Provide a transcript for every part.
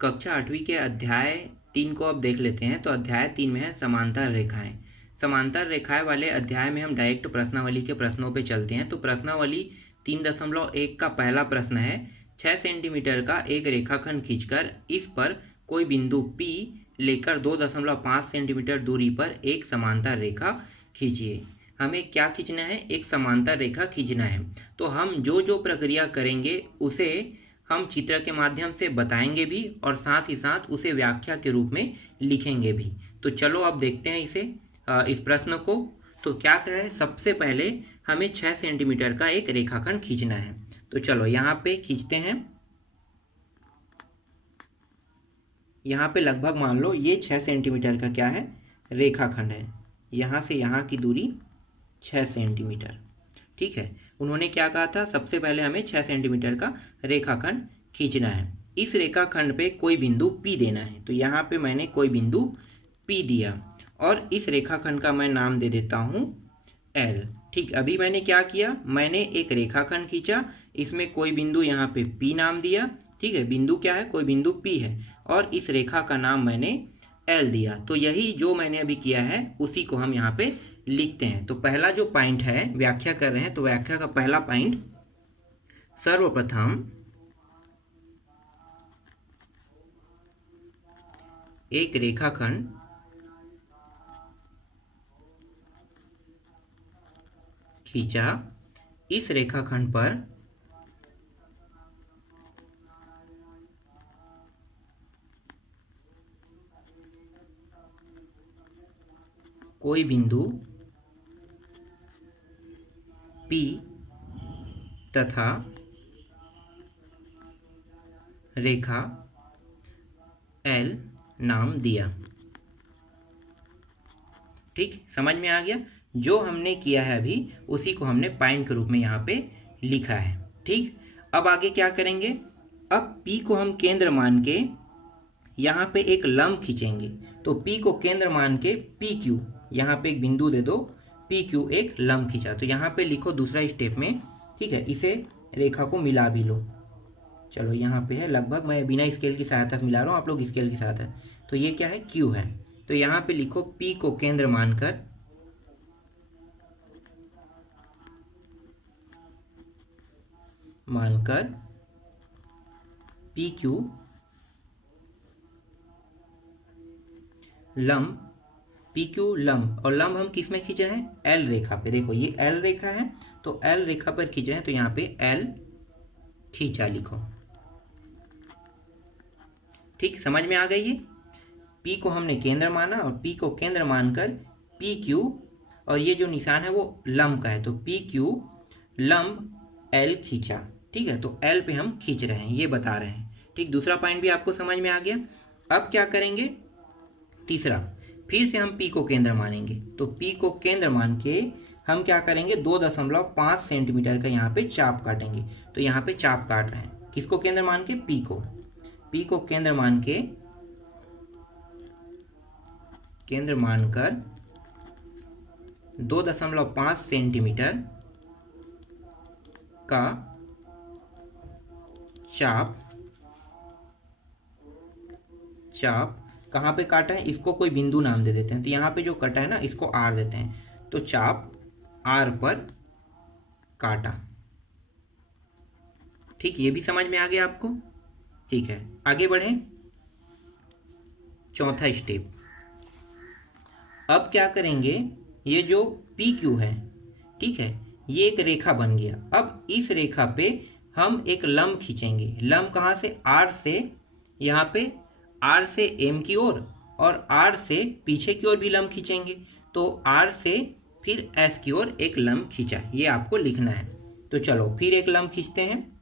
कक्षा 8वीं के अध्याय 3 को अब देख लेते हैं। तो अध्याय 3 में है समांतर रेखाएं। समांतर रेखाएं वाले अध्याय में हम डायरेक्ट प्रश्नावली के प्रश्नों पे चलते हैं। तो प्रश्नावली 3.1 का पहला प्रश्न है, 6 सेंटीमीटर का एक रेखाखंड खींचकर इस पर कोई बिंदु P लेकर 2.5 सेंटीमीटर दूरी पर एक समांतर रेखा खींचिए। हमें क्या खींचना है? एक समांतर रेखा खींचना है। तो हम जो जो प्रक्रिया करेंगे उसे हम चित्र के माध्यम से बताएंगे भी और साथ ही साथ उसे व्याख्या के रूप में लिखेंगे भी। तो चलो अब देखते हैं इस प्रश्न को। तो क्या कहे, सबसे पहले हमें 6 सेंटीमीटर का एक रेखाखंड खींचना है। तो चलो यहाँ पे खींचते हैं। यहाँ पे लगभग मान लो ये 6 सेंटीमीटर का क्या है, रेखाखंड है। यहाँ से यहाँ की दूरी 6 सेंटीमीटर। ठीक है, उन्होंने क्या कहा था, सबसे पहले हमें 6 सेंटीमीटर का रेखाखंड खींचना है। इस रेखाखंड पे कोई बिंदु P देना है। तो यहाँ पे मैंने कोई बिंदु P दिया और इस रेखाखंड का मैं नाम दे देता हूँ L। ठीक, अभी मैंने क्या किया, मैंने एक रेखाखंड खींचा, इसमें कोई बिंदु यहाँ पे P नाम दिया। ठीक है, बिंदु क्या है, कोई बिंदु P है और इस रेखा का नाम मैंने L दिया। तो यही जो मैंने अभी किया है उसी को हम यहाँ पे लिखते हैं। तो पहला जो पॉइंट है, व्याख्या कर रहे हैं, तो व्याख्या का पहला पॉइंट, सर्वप्रथम एक रेखाखंड खींचा, इस रेखाखंड पर कोई बिंदु P तथा रेखा L नाम दिया। ठीक, समझ में आ गया? जो हमने किया है अभी उसी को हमने पॉइंट के रूप में यहाँ पे लिखा है। ठीक, अब आगे क्या करेंगे, अब P को हम केंद्र मान के यहाँ पे एक लंब खींचेंगे। तो P को केंद्र मान के PQ, यहाँ पे एक बिंदु दे दो, PQ एक लंब खींचा। तो यहाँ पे लिखो दूसरा स्टेप में। ठीक है, इसे रेखा को मिला भी लो। चलो यहाँ पे है, लगभग मैं बिना स्केल की सहायता से मिला रहा हूँ, आप लोग स्केल की सहायता। तो ये क्या है, Q है। तो यहाँ पे लिखो P को केंद्र मानकर PQ लंब, PQ लंब, और लंब हम किस में खींच रहे हैं, L रेखा पे। देखो ये L रेखा है, तो L रेखा पर खींच रहे हैं, तो यहाँ पे L खींचा लिखो। ठीक, समझ में आ गई ये? P को हमने केंद्र माना और P को केंद्र मानकर PQ, और ये जो निशान है वो लंब का है, तो PQ लंब L खींचा। ठीक है, तो L पे हम खींच रहे हैं, ये बता रहे हैं। ठीक, दूसरा पॉइंट भी आपको समझ में आ गया। अब क्या करेंगे, तीसरा, फिर से हम P को केंद्र मानेंगे। तो P को केंद्र मान के हम क्या करेंगे, 2.5 सेंटीमीटर का यहाँ पे चाप काटेंगे। तो यहाँ पे चाप काट रहे हैं, किसको केंद्र मान के, P को। P को केंद्र मानकर 2.5 सेंटीमीटर का चाप कहाँ पे काटा है, इसको कोई बिंदु नाम दे देते हैं। तो यहाँ पे जो कटा है ना, इसको R देते हैं। तो चाप R पर काटा। ठीक, ये भी समझ में आ गया आपको? ठीक है, आगे बढ़ें। चौथा स्टेप, अब क्या करेंगे, ये जो PQ है, ठीक है, ये एक रेखा बन गया। अब इस रेखा पे हम एक लंब खींचेंगे। लंब कहाँ से, R से, यहाँ पे R से M की ओर और R से पीछे की ओर भी लंब खींचेंगे। तो R से फिर S की ओर एक लंब खींचा, ये आपको लिखना है। तो चलो फिर एक लंब खींचते हैं।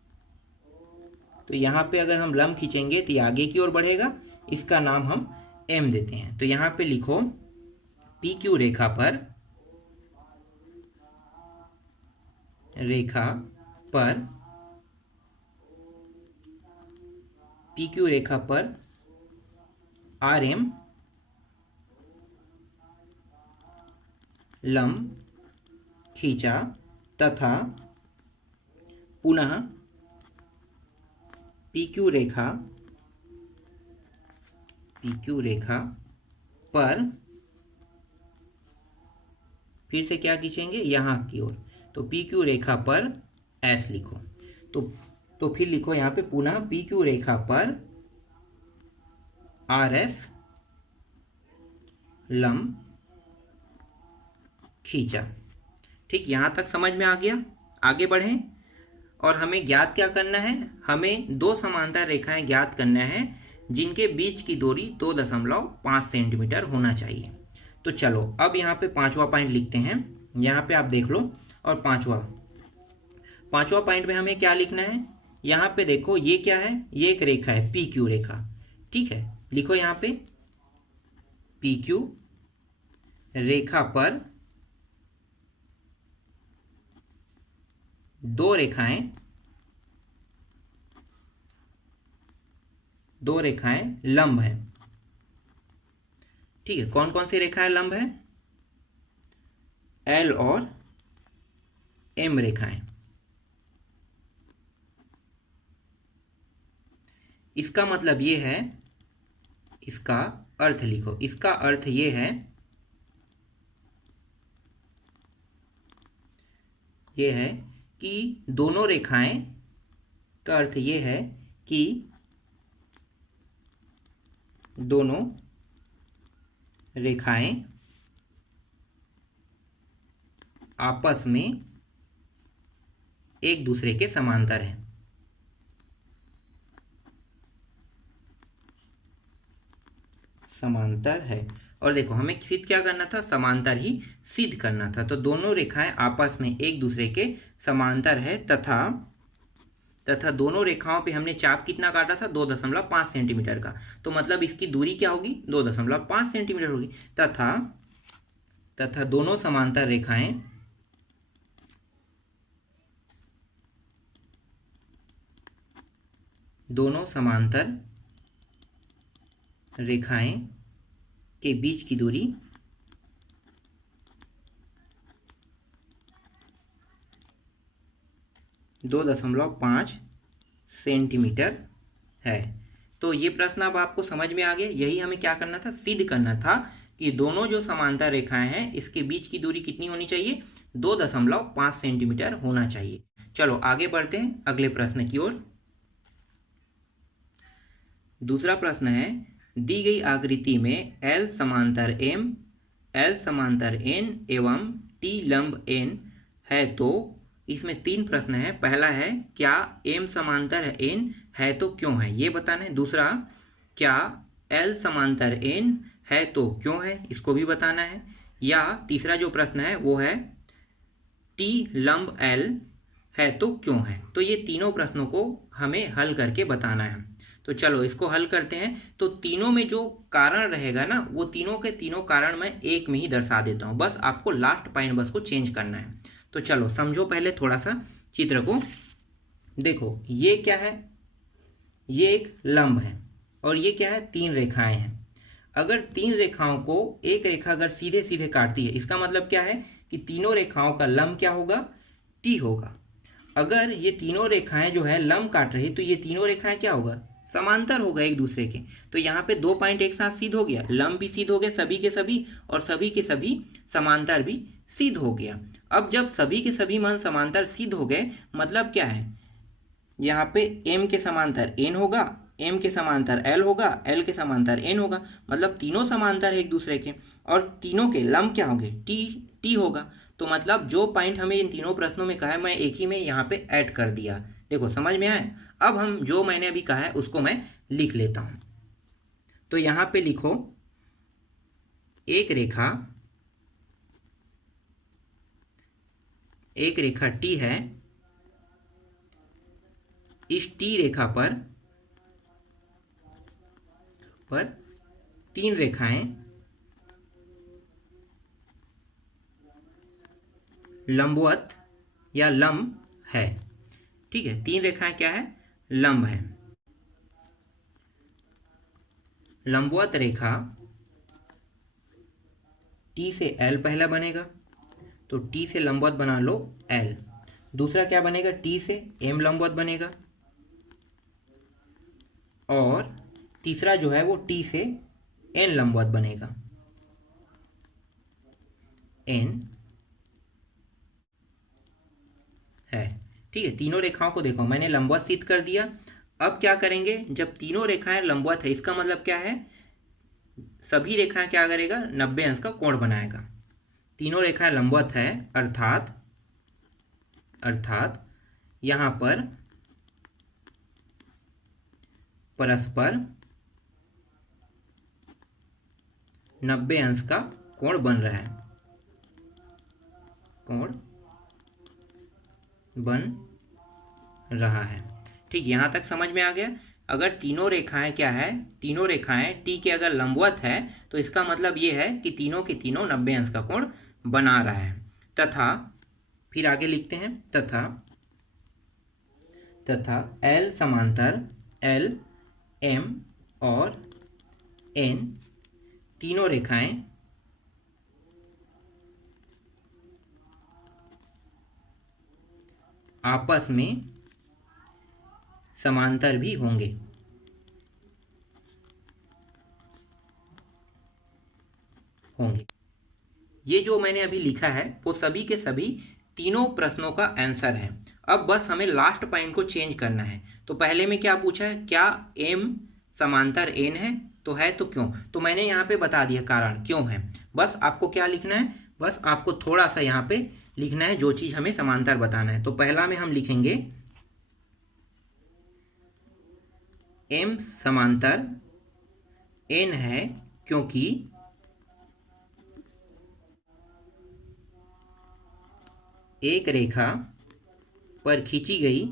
तो यहाँ पे अगर हम लंब खींचेंगे तो ये आगे की ओर बढ़ेगा, इसका नाम हम M देते हैं। तो यहाँ पे लिखो PQ रेखा पर RM लंब खींचा तथा पुनः PQ रेखा PQ रेखा पर, फिर से क्या खींचेंगे यहाँ की ओर, तो PQ रेखा पर S लिखो। तो फिर लिखो यहाँ पे पुनः PQ रेखा पर RS लंब खींचा। ठीक, यहाँ तक समझ में आ गया। आगे बढ़ें और हमें ज्ञात क्या करना है, हमें दो समांतर रेखाएं ज्ञात करना है जिनके बीच की दूरी 2.5 सेंटीमीटर होना चाहिए। तो चलो अब यहाँ पे पांचवा पॉइंट लिखते हैं। यहाँ पे आप देख लो, और पांचवा पॉइंट में हमें क्या लिखना है, यहाँ पे देखो ये क्या है, ये एक रेखा है PQ रेखा। ठीक है, लिखो यहाँ पे PQ रेखा पर दो रेखाएं लंब हैं। ठीक है, कौन कौन सी रेखाएं लंब हैं, L और M रेखाएं। इसका मतलब ये है, इसका अर्थ लिखो, इसका अर्थ ये है, कि दोनों रेखाएं, का अर्थ ये है कि दोनों रेखाएं आपस में एक दूसरे के समांतर हैं। समांतर है। और देखो हमें सिद्ध क्या करना था, समांतर ही सिद्ध करना था। तो दोनों रेखाएं आपस में एक दूसरे के समांतर है तथा दोनों रेखाओं पे हमने चाप कितना काटा था, 2.5 सेंटीमीटर का। तो मतलब इसकी दूरी क्या होगी, 2.5 सेंटीमीटर होगी। तथा दोनों समांतर रेखाएं के बीच की दूरी 2.5 सेंटीमीटर है। तो ये प्रश्न अब आपको समझ में आ गया। यही हमें क्या करना था, सिद्ध करना था कि दोनों जो समांतर रेखाएं हैं इसके बीच की दूरी कितनी होनी चाहिए, 2.5 सेंटीमीटर होना चाहिए। चलो आगे बढ़ते हैं अगले प्रश्न की ओर। दूसरा प्रश्न है, दी गई आकृति में L समांतर M, L समांतर N एवं T लंब N है। तो इसमें 3 प्रश्न है। पहला है, क्या M समांतर N है तो क्यों है, ये बताना है। दूसरा, क्या L समांतर N है तो क्यों है, इसको भी बताना है। या तीसरा जो प्रश्न है वो है, T लंब L है तो क्यों है। तो ये तीनों प्रश्नों को हमें हल करके बताना है। तो चलो इसको हल करते हैं। तो तीनों में जो कारण रहेगा ना, वो तीनों के तीनों कारण मैं एक में ही दर्शा देता हूँ। बस आपको लास्ट पॉइंट बस को चेंज करना है। तो चलो समझो पहले थोड़ा सा चित्र को। देखो ये क्या है, ये एक लंब है और ये क्या है, 3 रेखाएं हैं। अगर 3 रेखाओं को एक रेखा अगर सीधे सीधे काटती है, इसका मतलब क्या है कि तीनों रेखाओं का लंब क्या होगा, T होगा। अगर ये तीनों रेखाएं जो है लंब काट रही, तो ये तीनों रेखाएं क्या होगा, समांतर होगा एक दूसरे के। तो यहाँ पे 2 पॉइंट एक साथ सिद्ध हो गया, लंब भी सिद्ध हो गए सभी के सभी, और सभी के सभी समांतर भी सिद्ध हो गया। अब जब सभी के सभी मान समांतर सिद्ध हो गए, मतलब क्या है, यहाँ पे M के समांतर N होगा, M के समांतर L होगा, L के समांतर N होगा। मतलब तीनों समांतर है एक दूसरे के, और तीनों के लंब क्या होंगे, T होगा। तो मतलब जो पॉइंट हमें इन तीनों प्रश्नों में कहा है, मैं एक ही में यहाँ पे ऐड कर दिया। देखो समझ में आए। अब हम जो मैंने अभी कहा है उसको मैं लिख लेता हूं। तो यहां पे लिखो, एक रेखा T है। इस T रेखा पर 3 रेखाएं लंबवत या लंब है। ठीक है, 3 रेखाएं क्या है, लंब है। लंबवत रेखा T से L पहला बनेगा, तो T से लंबवत बना लो L। दूसरा क्या बनेगा, T से M लंबवत बनेगा, और तीसरा जो है वो T से n लंबवत बनेगा, n है। ठीक है, तीनों रेखाओं को देखो मैंने लंबवत सिद्ध कर दिया। अब क्या करेंगे, जब तीनों रेखाएं लंबवत है इसका मतलब क्या है, सभी रेखाएं क्या करेगा, 90 अंश का कोण बनाएगा। तीनों रेखाएं लंबवत है अर्थात यहां पर परस्पर 90 अंश का कोण बन रहा है, ठीक, यहां तक समझ में आ गया। अगर तीनों रेखाएं क्या है, तीनों रेखाएं टी के अगर लंबवत है तो इसका मतलब ये है कि तीनों के तीनों 90 अंश का कोण बना रहा है। तथा फिर आगे लिखते हैं, तथा L समांतर L, M और N तीनों रेखाएं आपस में समांतर भी होंगे। ये जो मैंने अभी लिखा है वो सभी के सभी तीनों प्रश्नों का आंसर है। अब बस हमें लास्ट पॉइंट को चेंज करना है। तो पहले में क्या पूछा है, क्या m समांतर n है, तो है तो क्यों, तो मैंने यहाँ पे बता दिया कारण क्यों है। बस आपको क्या लिखना है, बस आपको थोड़ा सा यहाँ पे लिखना है जो चीज हमें समांतर बताना है। तो पहला में हम लिखेंगे m समांतर n है क्योंकि एक रेखा पर खींची गई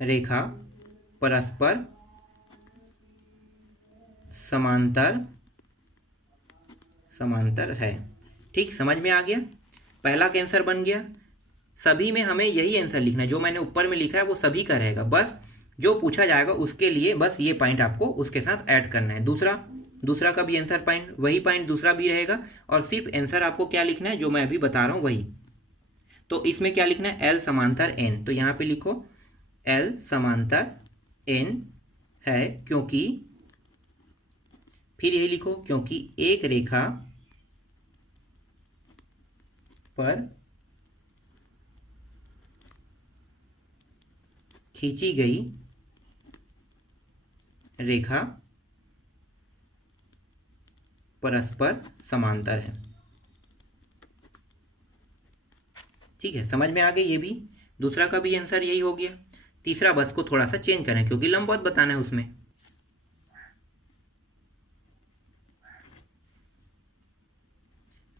रेखा परस्पर समांतर है। ठीक, समझ में आ गया, पहला का आंसर बन गया। सभी में हमें यही आंसर लिखना है, जो मैंने ऊपर में लिखा है वो सभी का रहेगा, बस जो पूछा जाएगा उसके लिए बस ये पॉइंट आपको उसके साथ ऐड करना है। दूसरा का भी आंसर पॉइंट वही पॉइंट दूसरा भी रहेगा, और सिर्फ आंसर आपको क्या लिखना है जो मैं अभी बता रहा हूँ वही। तो इसमें क्या लिखना है, L समांतर n, तो यहाँ पे लिखो L समांतर n है क्योंकि, फिर यही लिखो क्योंकि एक रेखा पर खींची गई रेखा परस्पर समांतर है। ठीक है, समझ में आ गई ये भी, दूसरा का भी आंसर यही हो गया। तीसरा बस को थोड़ा सा चेंज करें क्योंकि लंबवत बताना है उसमें।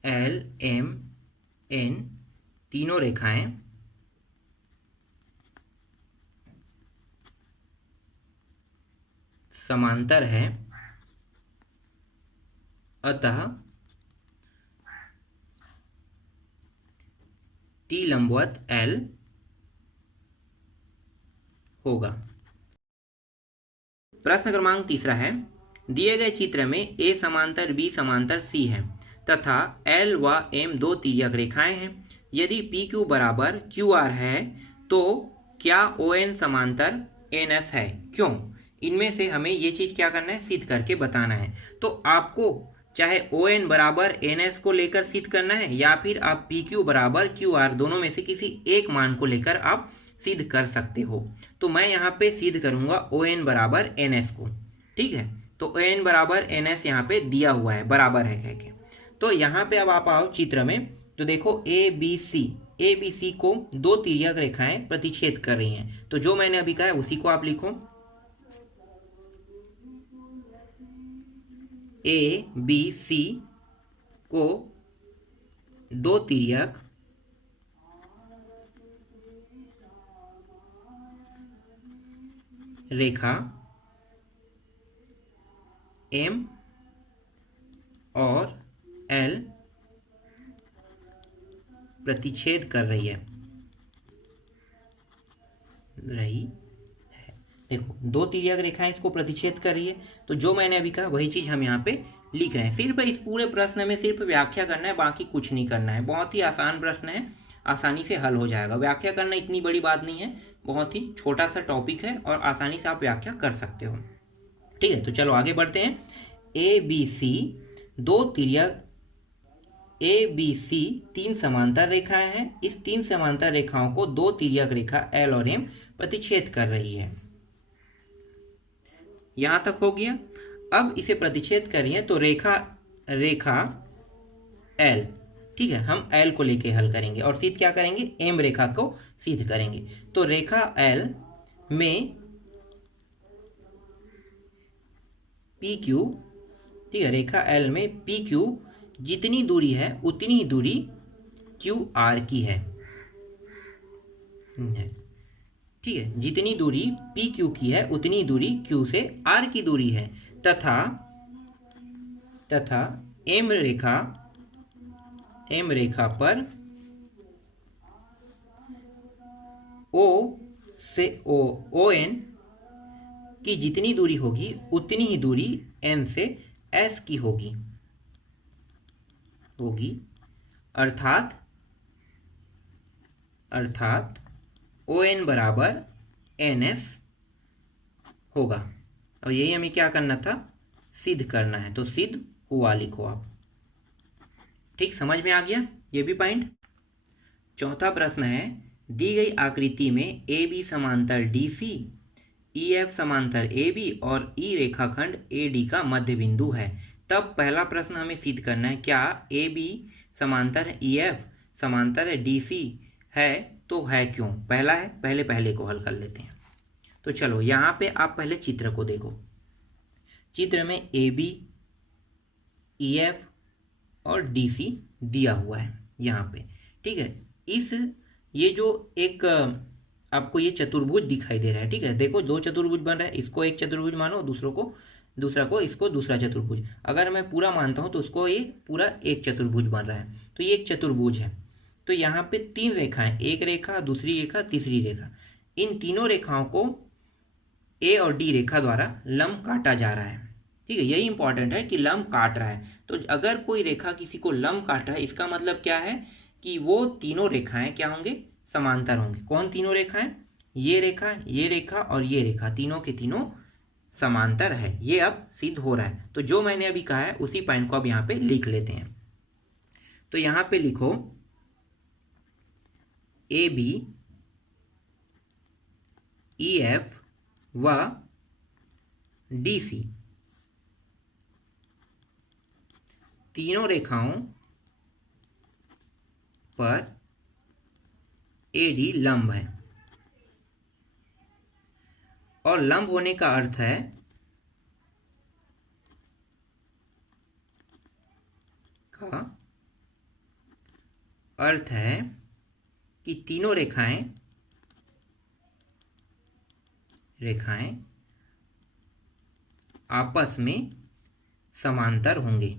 L, M, N तीनों रेखाएं समांतर है, अतः T लंबवत L होगा। प्रश्न क्रमांक तीसरा है, दिए गए चित्र में A समांतर B समांतर C है तथा L व M दो तिर्यक रेखाएं हैं। यदि PQ बराबर QR है तो क्या ON समांतर NS है, क्यों? इनमें से हमें ये चीज क्या करना है, सिद्ध करके बताना है। तो आपको चाहे ON बराबर NS को लेकर सिद्ध करना है या फिर आप PQ बराबर QR दोनों में से किसी एक मान को लेकर आप सिद्ध कर सकते हो। तो मैं यहाँ पे सिद्ध करूंगा ON बराबर NS को। ठीक है, तो ON बराबर NS यहाँ पे दिया हुआ है, बराबर है कह के। तो यहाँ पे अब आप आओ चित्र में, तो देखो ABC को दो तिर्यक रेखाएं प्रतिच्छेद कर रही हैं। तो जो मैंने अभी कहा है उसी को आप लिखो, ABC को दो तिर्यक रेखा M और L प्रतिच्छेद कर रही है। देखो दो तिर्यक रेखाएं इसको प्रतिच्छेद कर रही है, तो जो मैंने अभी कहा वही चीज हम यहाँ पे लिख रहे हैं। सिर्फ इस पूरे प्रश्न में सिर्फ व्याख्या करना है, बाकी कुछ नहीं करना है। बहुत ही आसान प्रश्न है, आसानी से हल हो जाएगा। व्याख्या करना इतनी बड़ी बात नहीं है, बहुत ही छोटा सा टॉपिक है और आसानी से आप व्याख्या कर सकते हो। ठीक है, तो चलो आगे बढ़ते हैं। ए बी सी दो तिर्यक ए बी सी तीन समांतर रेखाएं हैं। इस तीन समांतर रेखाओं को दो तिर्यक रेखा एल और एम प्रतिच्छेद कर रही है। यहां तक हो गया। अब इसे प्रतिच्छेद कर रही है तो रेखा एल, ठीक है, हम एल को लेके हल करेंगे और सीध क्या करेंगे, एम रेखा को सीध करेंगे। तो रेखा एल में पी क्यू, ठीक है, रेखा एल में पी क्यू जितनी दूरी है उतनी ही दूरी क्यू आर की है। ठीक है, जितनी दूरी पी क्यू की है उतनी दूरी क्यू से आर की दूरी है। तथा एम रेखा पर ओ से ओ एन की जितनी दूरी होगी उतनी ही दूरी एन से एस की होगी। अर्थात ओ एन बराबर एन एस होगा। और यही हमें क्या करना था, सिद्ध करना है। तो सिद्ध हुआ लिखो आप। ठीक, समझ में आ गया ये भी पॉइंट। चौथा प्रश्न है, दी गई आकृति में ए बी समांतर डी सी, ई एफ समांतर ए बी और ई रेखाखंड ए डी का मध्य बिंदु है। तब पहला प्रश्न हमें सिद्ध करना है, क्या ए बी समांतर है ई एफ समांतर है डी सी है, तो है क्यों। पहला है, पहले को हल कर लेते हैं। तो चलो यहाँ पे आप पहले चित्र को देखो। चित्र में ए बी ई एफ और डी सी दिया हुआ है यहाँ पे। ठीक है, ये जो एक आपको ये चतुर्भुज दिखाई दे रहा है। ठीक है, देखो दो चतुर्भुज बन रहा है, इसको एक चतुर्भुज मानो, दूसरा को इसको दूसरा चतुर्भुज। अगर मैं पूरा मानता हूँ तो उसको ये पूरा एक चतुर्भुज बन रहा है। तो ये एक चतुर्भुज है। तो यहाँ पे तीन रेखाएं, एक रेखा, दूसरी रेखा, तीसरी रेखा। इन तीनों रेखाओं को ए और डी रेखा द्वारा लंब काटा जा रहा है। ठीक है, यही इंपॉर्टेंट है कि लंब काट रहा है। तो अगर कोई रेखा किसी को लंब काट रहा है, इसका मतलब क्या है कि वो तीनों रेखाएं क्या होंगे, समांतर होंगे। कौन तीनों रेखाएं, ये रेखा और ये रेखा, तीनों के तीनों समांतर है। ये अब सिद्ध हो रहा है। तो जो मैंने अभी कहा है उसी पॉइंट को अब यहाँ पे लिख लेते हैं। तो यहाँ पे लिखो ए बी ई एफ व डी सी तीनों रेखाओं पर ए डी लंब है। और लंब होने का अर्थ है कि तीनों रेखाएं आपस में समांतर होंगे।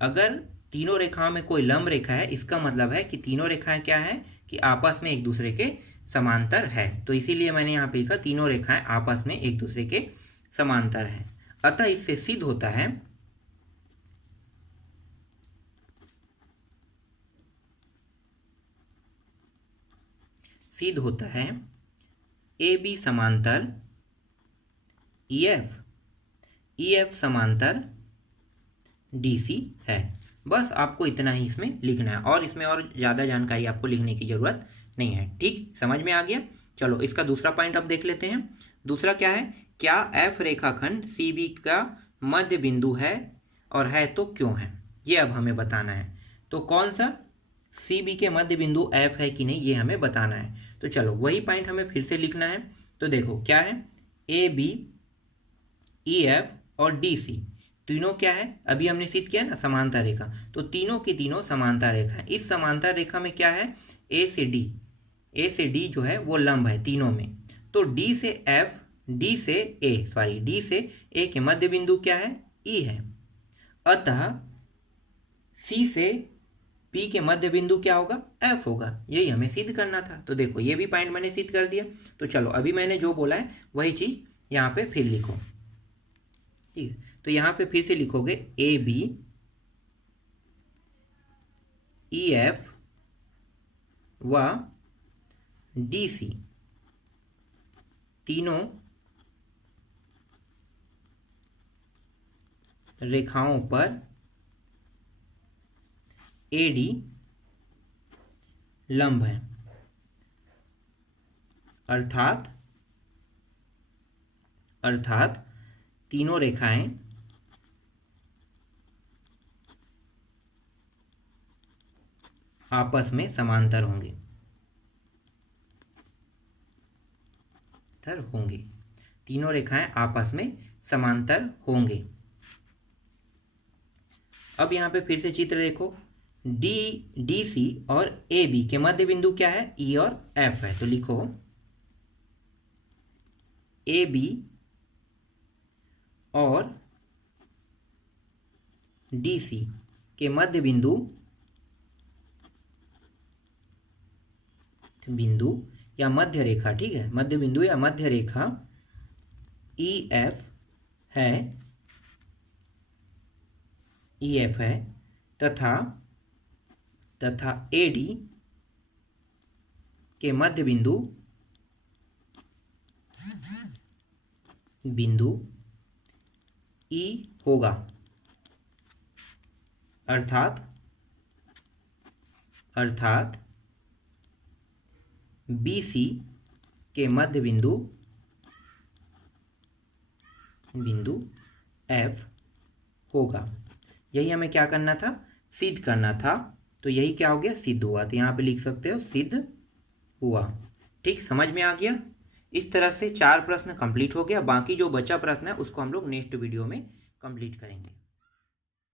अगर तीनों रेखाओं में कोई लंब रेखा है, इसका मतलब है कि तीनों रेखाएं क्या है कि आपस में एक दूसरे के समांतर है। तो इसीलिए मैंने यहाँ पे लिखा तीनों रेखाएं आपस में एक दूसरे के समांतर है। अतः इससे सिद्ध होता है ए बी समांतर ई एफ समांतर डी सी है। बस आपको इतना ही इसमें लिखना है और इसमें और ज़्यादा जानकारी आपको लिखने की ज़रूरत नहीं है। ठीक, समझ में आ गया। चलो इसका दूसरा पॉइंट अब देख लेते हैं। दूसरा क्या है, क्या एफ रेखाखंड सी बी का मध्य बिंदु है और है तो क्यों है, ये अब हमें बताना है। तो कौन सा, सी बी के मध्य बिंदु एफ है कि नहीं, ये हमें बताना है। तो चलो वही पॉइंट हमें फिर से लिखना है। तो देखो क्या है, ए बी ई एफ और डी सी तीनों क्या है, अभी हमने सिद्ध किया ना, समांतर रेखा। तो तीनों की तीनों समांतर रेखा है। इस समांतर रेखा में क्या है, ए से डी जो है वो लंब है तीनों में। तो डी से ए के मध्य बिंदु क्या है, ई है। अतः सी से पी के मध्य बिंदु क्या होगा, एफ होगा। यही हमें सिद्ध करना था। तो देखो ये भी पॉइंट मैंने सिद्ध कर दिया। तो चलो अभी मैंने जो बोला है वही चीज यहाँ पे फिर लिखो। ठीक है, तो यहाँ पे फिर से लिखोगे ए बी ई एफ व DC तीनों रेखाओं पर AD लंब है। अर्थात तीनों रेखाएं आपस में समांतर होंगे। तीनों रेखाएं आपस में समांतर होंगे। अब यहां पे फिर से चित्र देखो, DC और AB के मध्य बिंदु क्या है? E और F है। तो लिखो AB और DC के मध्य बिंदु या मध्य रेखा, ठीक है, मध्य बिंदु या मध्य रेखा EF है तथा AD के मध्य बिंदु E होगा। अर्थात BC के मध्य बिंदु F होगा। यही हमें क्या करना था? सिद्ध करना था। तो यही क्या हो गया? सिद्ध हुआ। तो यहाँ पे लिख सकते हो सिद्ध हुआ। ठीक, समझ में आ गया? इस तरह से 4 प्रश्न कंप्लीट हो गया। बाकी जो बचा प्रश्न है उसको हम लोग नेक्स्ट वीडियो में कंप्लीट करेंगे।